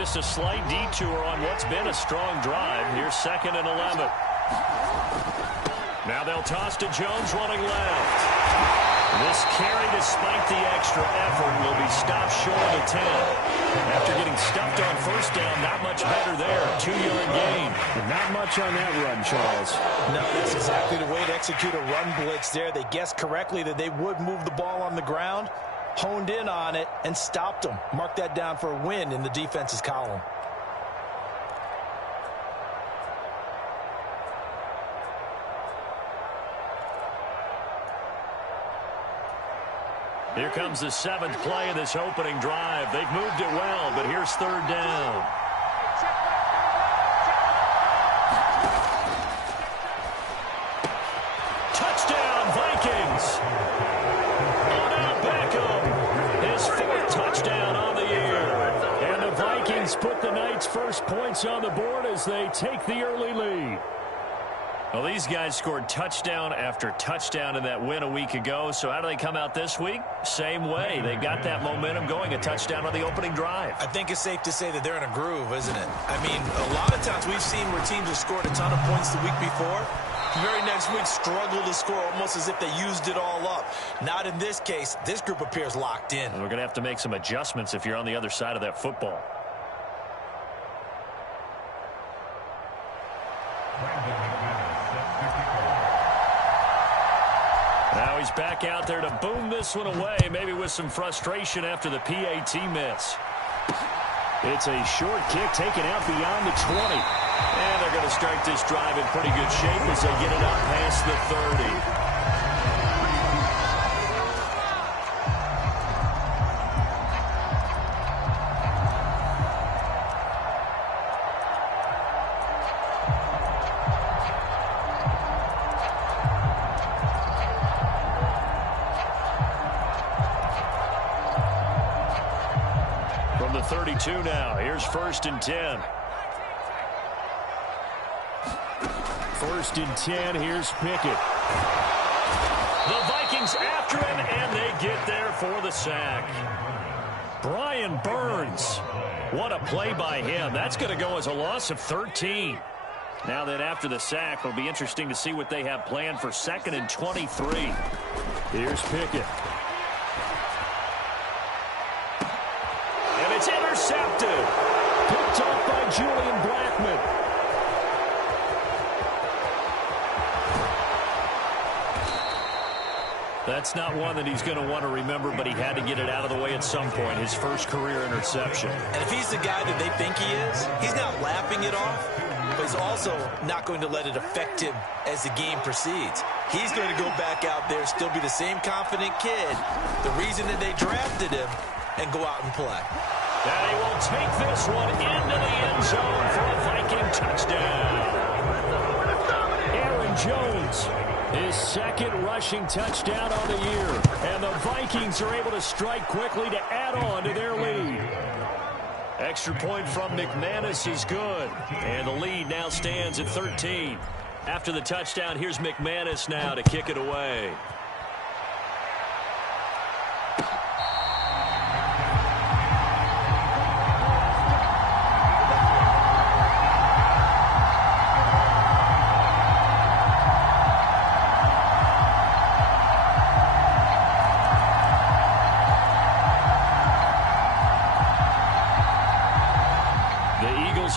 just a slight detour on what's been a strong drive. Here's 2nd and 11. Now they'll toss to Jones running left. This carry, despite the extra effort, will be stopped short of 10. After getting stuffed on 1st down, not much better there. 2-yard gain. Not much on that run, Charles. No, that's exactly the way to execute a run blitz there. They guessed correctly that they would move the ball on the ground, honed in on it, and stopped them. Mark that down for a win in the defense's column. Here comes the 7th play of this opening drive. They've moved it well, but here's 3rd down. Touchdown, Vikings! Odell Beckham, his 4th touchdown on the year. And the Vikings put the Knights' first points on the board as they take the early lead. Well, these guys scored touchdown after touchdown in that win a week ago. So how do they come out this week? Same way. They got that momentum going, a touchdown on the opening drive. I think it's safe to say that they're in a groove, isn't it? I mean, a lot of times we've seen where teams have scored a ton of points the week before. The very next week struggle to score almost as if they used it all up. Not in this case. This group appears locked in. And we're going to have to make some adjustments if you're on the other side of that football. Now he's back out there to boom this one away, maybe with some frustration after the PAT miss. It's a short kick taken out beyond the 20. And they're going to start this drive in pretty good shape as they get it up past the 30. From the 32 now, here's 1st and 10. 1st and 10, here's Pickett. The Vikings after him, and they get there for the sack. Brian Burns. What a play by him. That's going to go as a loss of 13. Now that after the sack, it'll be interesting to see what they have planned for 2nd and 23. Here's Pickett. And it's intercepted. Picked off by Julian Blackmon. That's not one that he's going to want to remember, but he had to get it out of the way at some point. His first career interception. And if he's the guy that they think he is, he's not laughing it off, but he's also not going to let it affect him as the game proceeds. He's going to go back out there, still be the same confident kid, the reason that they drafted him, and go out and play. And he will take this one into the end zone for a Viking touchdown. Aaron Jones, his 2nd rushing touchdown on the year. And the Vikings are able to strike quickly to add on to their lead. Extra point from McManus is good. And the lead now stands at 13. After the touchdown, here's McManus now to kick it away.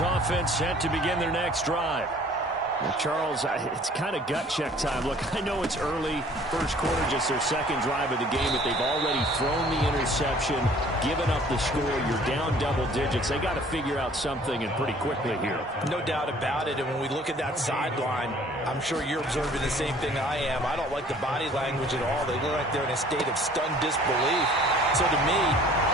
Offense set to begin their next drive. Well, Charles, it's kind of gut check time. Look, I know it's early, first quarter, just their 2nd drive of the game, but they've already thrown the interception, given up the score. You're down double digits. They got to figure out something, and pretty quickly here. No doubt about it. And when we look at that sideline, I'm sure you're observing the same thing I am. I don't like the body language at all. They look like they're in a state of stunned disbelief. So to me,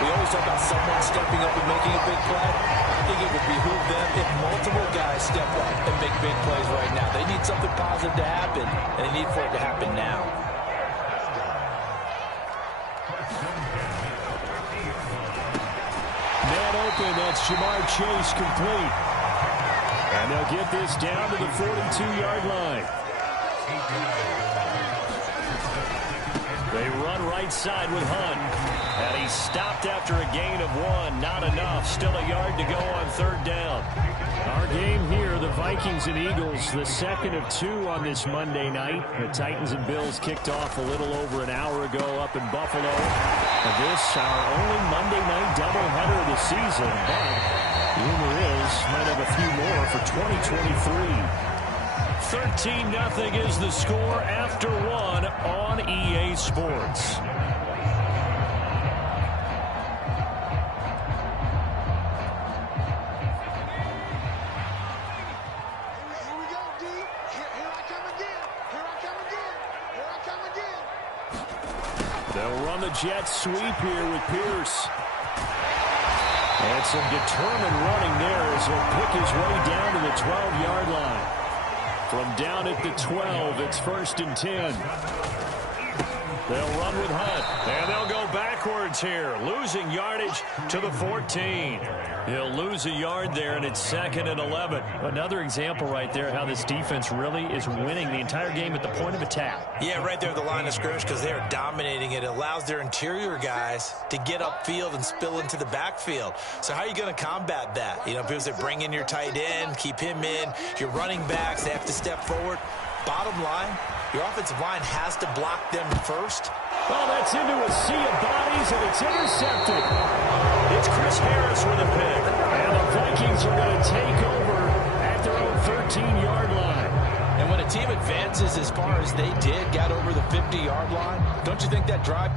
we always talk about someone stepping up and making a big play. I think it would behoove them if multiple guys step up and make big plays right now. They need something positive to happen, and they need for it to happen now. Man open, that's Jamar Chase complete. And they'll get this down to the 42-yard line. They run right side with Hunt. And he's stopped after a gain of 1. Not enough. Still a yard to go on 3rd down. Our game here, the Vikings and Eagles, the second of 2 on this Monday night. The Titans and Bills kicked off a little over an hour ago up in Buffalo. And this, our only Monday night doubleheader of the season. But rumor is, might have a few more for 2023. 13-0 is the score after 1 on EA Sports. They'll run the jet sweep here with Pierce. And some determined running there as he'll pick his way down to the 12-yard line. From down at the 12, it's 1st and 10. They'll run with Hunt, and they'll go backwards here, losing yardage to the 14. He'll lose a yard there, and it's 2nd and 11. Another example right there how this defense really is winning the entire game at the point of attack. Yeah, right there at the line of scrimmage because they're dominating it. It allows their interior guys to get upfield and spill into the backfield. So how are you going to combat that? You know, people say bring in your tight end, keep him in. Your running backs, they have to step forward. Bottom line, your offensive line has to block them first. Well, that's into a sea of bodies, and it's intercepted. It's Chris Harris with a pick. And the Vikings are going to take over at their own 13-yard line. And when a team advances as far as they did, got over the 50-yard line, don't you think that drive